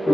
Hey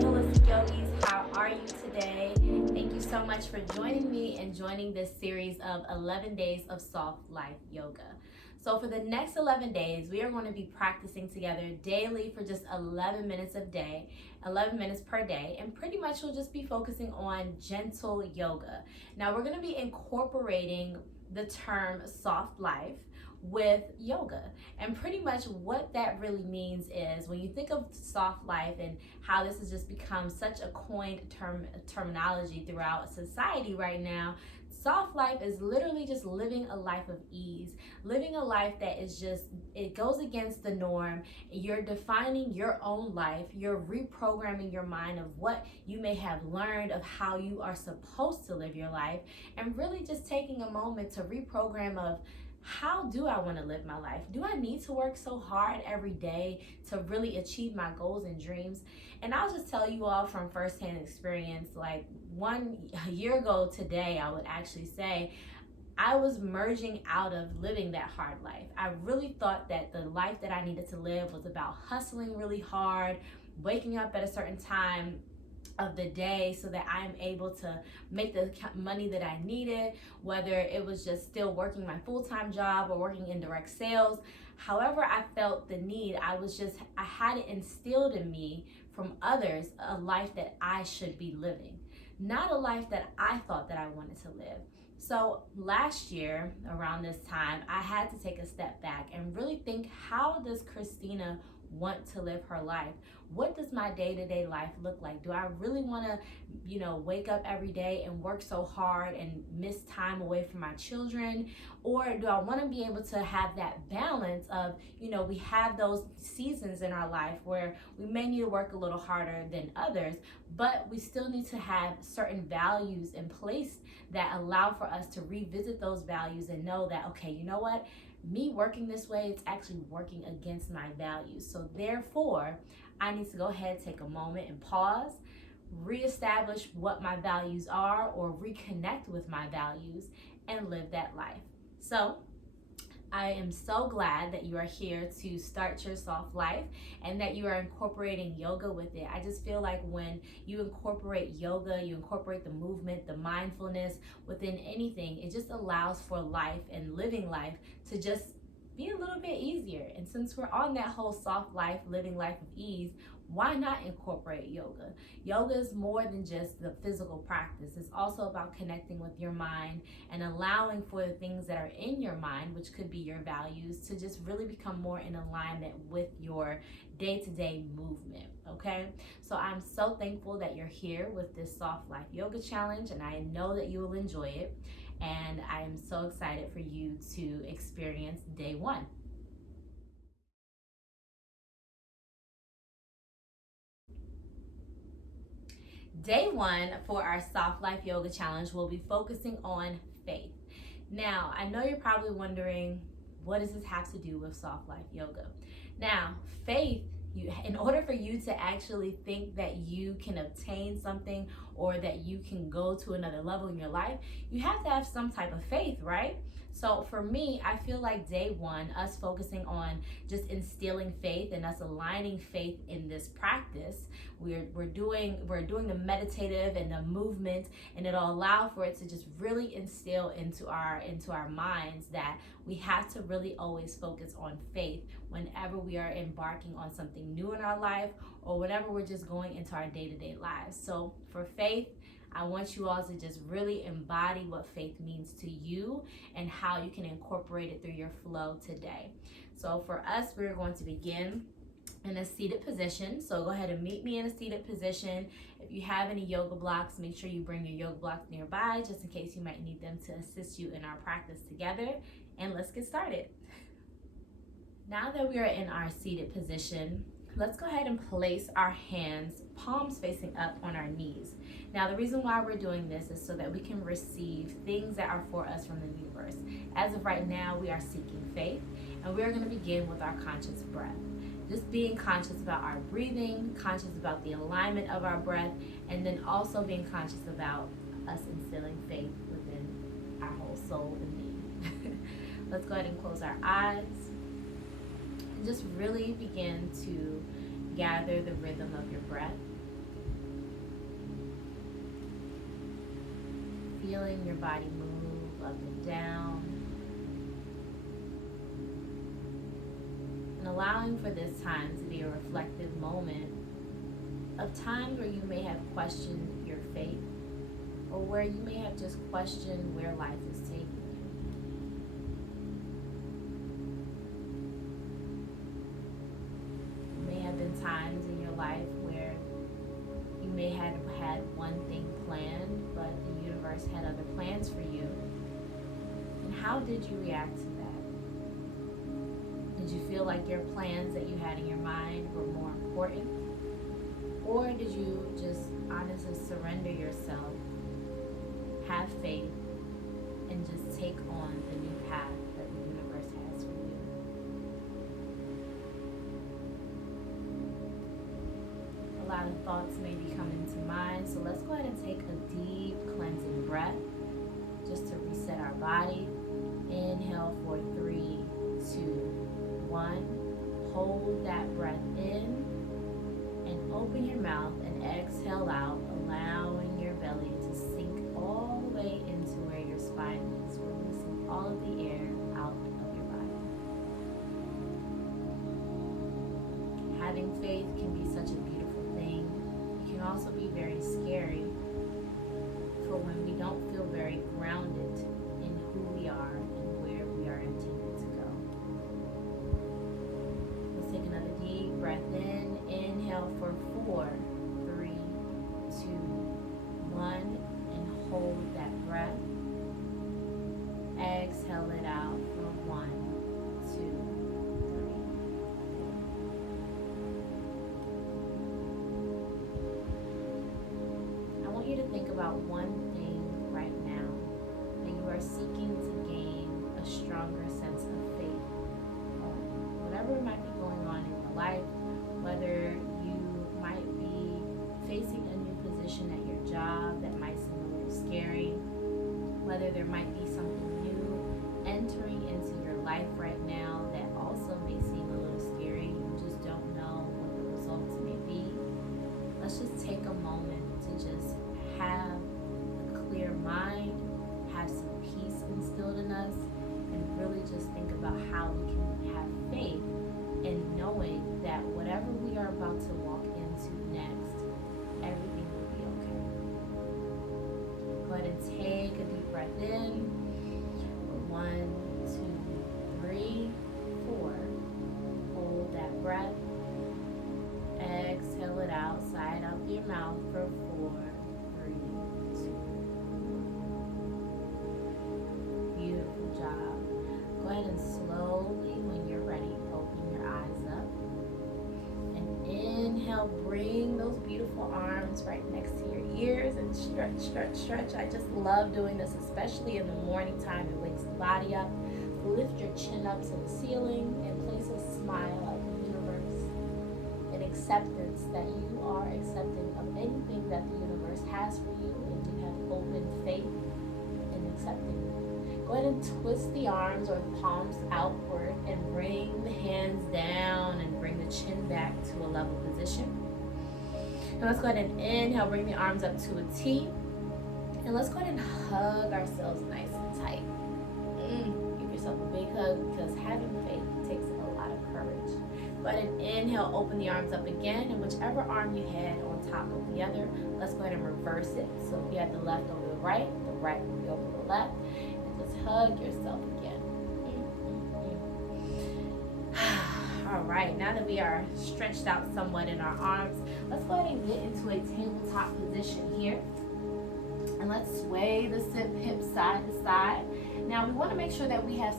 Holistic Yogis, how are you today? Thank you so much for joining me and joining this series of 11 days of soft life yoga. So for the next 11 days, we are going to be practicing together daily for just 11 minutes per day, and pretty much we'll just be focusing on gentle yoga. Now we're going to be incorporating the term soft life with yoga. And pretty much what that really means is when you think of soft life and how this has just become such a coined terminology throughout society right now, soft life is literally just living a life of ease, living a life that is just, it goes against the norm. You're defining your own life, you're reprogramming your mind of what you may have learned of how you are supposed to live your life, and really just taking a moment to reprogram of how do I want to live my life? Do I need to work so hard every day to really achieve my goals and dreams? And I'll just tell you all from firsthand experience, like a year ago today, I would actually say, I was merging out of living that hard life. I really thought that the life that I needed to live was about hustling really hard, waking up at a certain time of the day so that I'm able to make the money that I needed, whether it was just still working my full-time job or working in direct sales. However I felt the need, I had it instilled in me from others, a life that I should be living, not a life that I thought that I wanted to live. So last year around this time, I had to take a step back and really think, how does Christina want to live her life? What does my day-to-day life look like? Do I really want to, wake up every day and work so hard and miss time away from my children? Or do I want to be able to have that balance of, we have those seasons in our life where we may need to work a little harder than others, but we still need to have certain values in place that allow for us to revisit those values and know that, okay, you know what? Me working this way, it's actually working against my values. So therefore, I need to go ahead, take a moment and pause, reestablish what my values are or reconnect with my values and live that life. So I am so glad that you are here to start your soft life and that you are incorporating yoga with it. I just feel like when you incorporate yoga, you incorporate the movement, the mindfulness within anything, it just allows for life and living life to just be a little bit easier. And since we're on that whole soft life, living life of ease, why not incorporate yoga? Yoga is more than just the physical practice. It's also about connecting with your mind and allowing for the things that are in your mind, which could be your values, to just really become more in alignment with your day-to-day movement, okay? So I'm so thankful that you're here with this Soft Life Yoga Challenge, and I know that you will enjoy it. And I am so excited for you to experience day one. Day one for our Soft Life Yoga Challenge will be focusing on faith. Now, I know you're probably wondering, what does this have to do with Soft Life Yoga? Now, faith, in order for you to actually think that you can obtain something or that you can go to another level in your life, you have to have some type of faith, right? So for me, I feel like day one, us focusing on just instilling faith and us aligning faith in this practice, we're doing the meditative and the movement, and it'll allow for it to just really instill into our minds that we have to really always focus on faith whenever we are embarking on something new in our life or whenever we're just going into our day-to-day lives. So for faith, I want you all to just really embody what faith means to you and how you can incorporate it through your flow today. So for us, we're going to begin in a seated position. So go ahead and meet me in a seated position. If you have any yoga blocks, make sure you bring your yoga blocks nearby just in case you might need them to assist you in our practice together. And let's get started. Now that we are in our seated position, let's go ahead and place our hands, palms facing up on our knees. Now, the reason why we're doing this is so that we can receive things that are for us from the universe. As of right now, we are seeking faith, and we're going to begin with our conscious breath. Just being conscious about our breathing, conscious about the alignment of our breath, and then also being conscious about us instilling faith within our whole soul and being. Let's go ahead and close our eyes and just really begin to gather the rhythm of your breath. Feeling your body move up and down. And allowing for this time to be a reflective moment of times where you may have questioned your faith, or where you may have just questioned where life is taking you. There may have been times in your life where you may have had one thing planned, but the universe had other plans for you. And how did you react to that? Did you feel like your plans that you had in your mind were more important? Or did you just honestly surrender yourself, have faith, and just take on the new path that the universe has for you? A lot of thoughts may be coming to mind, so let's go ahead and take a deep cleansing breath just to reset our body. Inhale for 3, 2, 1. Hold that breath in and open your mouth and exhale out, allowing your belly to sink all the way into where your spine is, releasing all of the air out of your body. Having faith can be such a beautiful thing. It can also be very scary for when we don't feel very grounded in who we are and where we are intended to go. Let's take another deep breath in. Inhale for 4, 3, 2, 1, and hold that breath. Exhale it out for 1, 2, 3. I want you to think about one thing right now that you are seeking to gain a stronger sense of faith on. Whatever might be going on in your life, whether you might be facing a new position at your job that might seem a little scary, whether there might be something new entering into your life right now that also may seem a little scary, you just don't know what the results may be. Let's just take a moment to just have a clear mind, have some peace instilled in us, and really just think about how we can have faith in knowing that whatever we are about to walk into next, everything will be okay. Go ahead and take a deep breath in. 1, 2, 3, 4. Hold that breath. Exhale it out, side out your mouth for 4, 3, 2. Beautiful job. Go ahead and slowly, when you're ready, open your eyes up. And inhale, bring those beautiful arms right next to your ears and stretch, stretch, stretch. I just love doing this, especially in the morning time. It wakes the body up. Lift your chin up to the ceiling and place a smile at the universe. An acceptance that you are accepting of anything that the universe has for you, and you have open faith in accepting it. Go ahead and twist the arms or the palms outward and bring the hands down and bring the chin back to a level position. And let's go ahead and inhale, bring the arms up to a T. And let's go ahead and hug ourselves nice and tight. Give yourself a big hug, because having faith takes a lot of courage. Go ahead and inhale, open the arms up again, and whichever arm you had on top of the other, let's go ahead and reverse it. So if you had the left over the right will be over the left. Just hug yourself again. All right, now that we are stretched out somewhat in our arms, let's go ahead and get into a tabletop position here. And And let's sway the hip side to side. Now we want to make sure that we have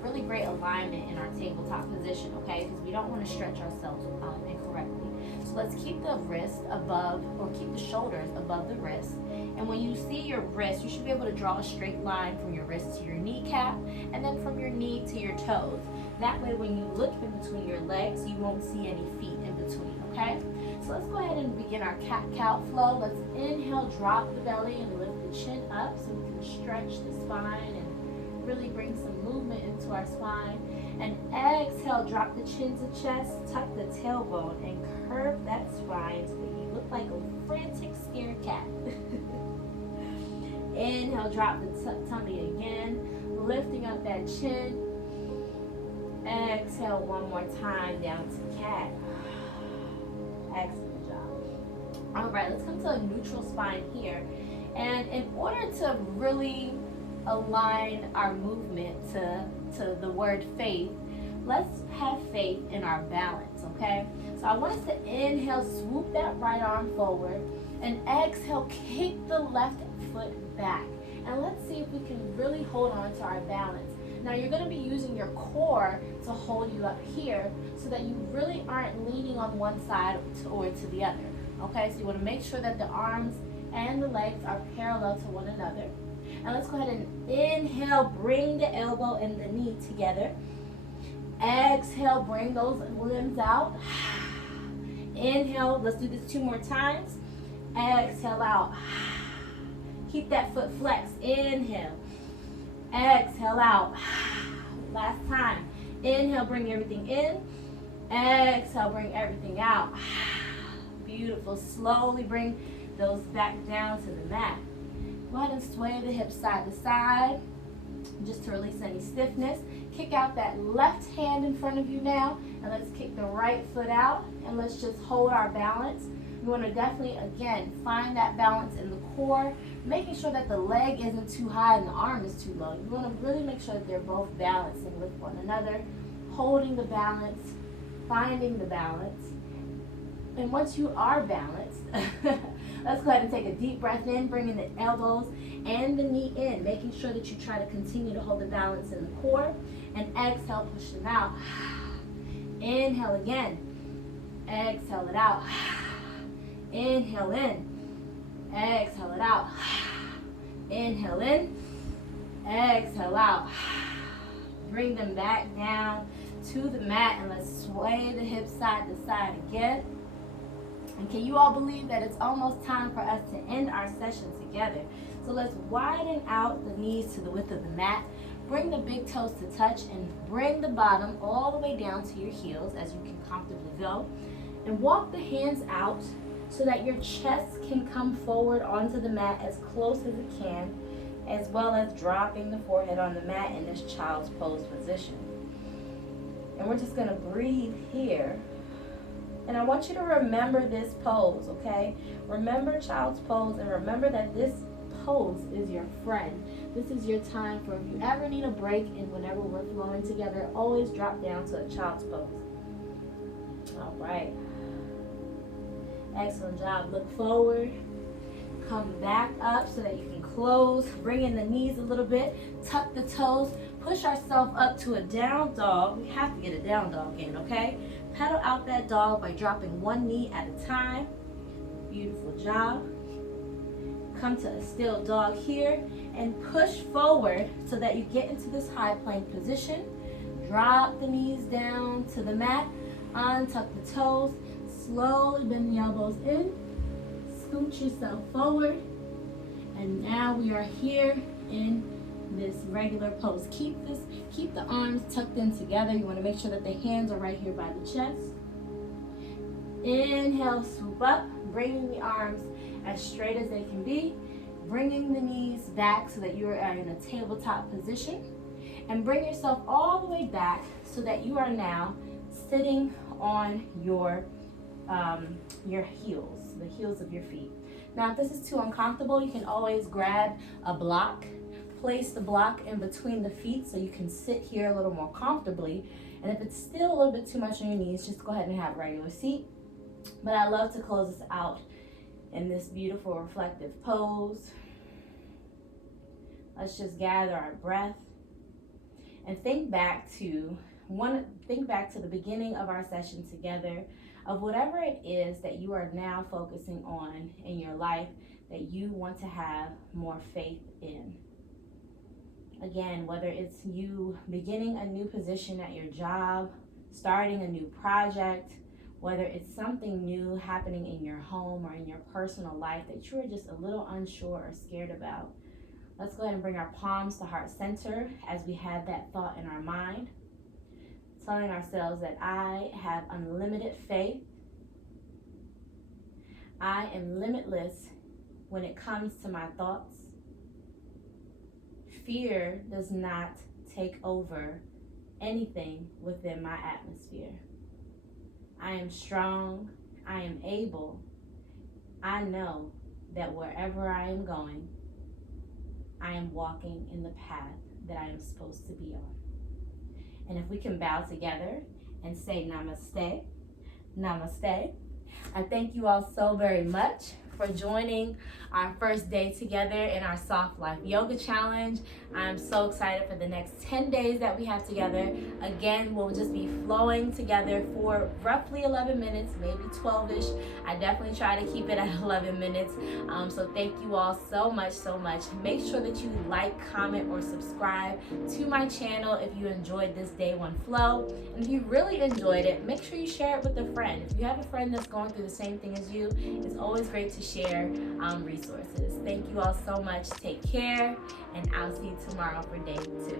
really great alignment in our tabletop position, okay? Because we don't want to stretch ourselves incorrectly. So let's keep the wrist above, or keep the shoulders above the wrist. And when you see your wrist, you should be able to draw a straight line from your wrist to your kneecap, and then from your knee to your toes. That way, when you look in between your legs, you won't see any feet in between, okay? So let's go ahead and begin our cat-cow flow. Let's inhale, drop the belly, and lift the chin up so we can stretch the spine and really bring some movement into our spine. And exhale, drop the chin to chest, tuck the tailbone, and curve that spine so that you look like a frantic, scared cat. Inhale, drop the tummy again, lifting up that chin. Exhale one more time down to cat. Excellent job. All right, let's come to a neutral spine here. And in order to really align our movement to the word faith, let's have faith in our balance, okay? So I want us to inhale, swoop that right arm forward, and exhale, kick the left foot back. And let's see if we can really hold on to our balance. Now you're going to be using your core to hold you up here so that you really aren't leaning on one side or to the other. Okay, so you want to make sure that the arms and the legs are parallel to one another. And let's go ahead and inhale, bring the elbow and the knee together. Exhale, bring those limbs out. Inhale, let's do this 2 more times. Exhale out. Keep that foot flexed. Inhale. Exhale out. Last time. Inhale, bring everything in. Exhale, bring everything out. Beautiful. Slowly bring those back down to the mat. Go ahead and sway the hips side to side just to release any stiffness. Kick out that left hand in front of you now, and let's kick the right foot out, and let's just hold our balance. You want to definitely, again, find that balance in the core, making sure that the leg isn't too high and the arm is too low. You want to really make sure that they're both balancing with one another, holding the balance, finding the balance. And once you are balanced, let's go ahead and take a deep breath in, bringing the elbows and the knee in, making sure that you try to continue to hold the balance in the core. And exhale, push them out. Inhale again. Exhale it out. Inhale in. Exhale it out. Inhale in. Exhale out. Bring them back down to the mat, and let's sway the hips side to side again. And can you all believe that it's almost time for us to end our session together? So let's widen out the knees to the width of the mat. Bring the big toes to touch and bring the bottom all the way down to your heels as you can comfortably go. And walk the hands out so that your chest can come forward onto the mat as close as it can, as well as dropping the forehead on the mat in this child's pose position. And we're just going to breathe here. And I want you to remember this pose, okay? Remember child's pose, and remember that this pose is your friend. This is your time for if you ever need a break, and whenever we're flowing together, always drop down to a child's pose. All right. Excellent job. Look forward. Come back up so that you can close. Bring in the knees a little bit. Tuck the toes. Push ourselves up to a down dog. We have to get a down dog in, okay? Pedal out that dog by dropping one knee at a time. Beautiful job. Come to a still dog here and push forward so that you get into this high plank position. Drop the knees down to the mat. Untuck the toes. Slowly bend the elbows in. Scoot yourself forward. And now we are here in this regular pose. Keep the arms tucked in together. You want to make sure that the hands are right here by the chest. Inhale, swoop up, bringing the arms as straight as they can be, bringing the knees back so that you are in a tabletop position, and bring yourself all the way back so that you are now sitting on your heels, the heels of your feet. Now, if this is too uncomfortable, you can always grab a block. Place the block in between the feet so you can sit here a little more comfortably. And if it's still a little bit too much on your knees, just go ahead and have a regular seat. But I love to close this out in this beautiful reflective pose. Let's just gather our breath and think back to the beginning of our session together of whatever it is that you are now focusing on in your life that you want to have more faith in. Again, whether it's you beginning a new position at your job, starting a new project, whether it's something new happening in your home or in your personal life that you are just a little unsure or scared about. Let's go ahead and bring our palms to heart center as we have that thought in our mind, telling ourselves that I have unlimited faith. I am limitless when it comes to my thoughts. Fear does not take over anything within my atmosphere. I am strong. I am able. I know that wherever I am going, I am walking in the path that I am supposed to be on. And if we can bow together and say namaste, namaste. I thank you all so very much for joining our first day together in our Soft Life Yoga Challenge. I'm so excited for the next 10 days that we have together. Again, we'll just be flowing together for roughly 11 minutes, maybe 12-ish. I definitely try to keep it at 11 minutes. So thank you all so much. Make sure that you like, comment, or subscribe to my channel if you enjoyed this day one flow. And if you really enjoyed it, make sure you share it with a friend. If you have a friend that's going through the same thing as you, it's always great to share resources. Thank you all so much. Take care, and I'll see you tomorrow for day 2.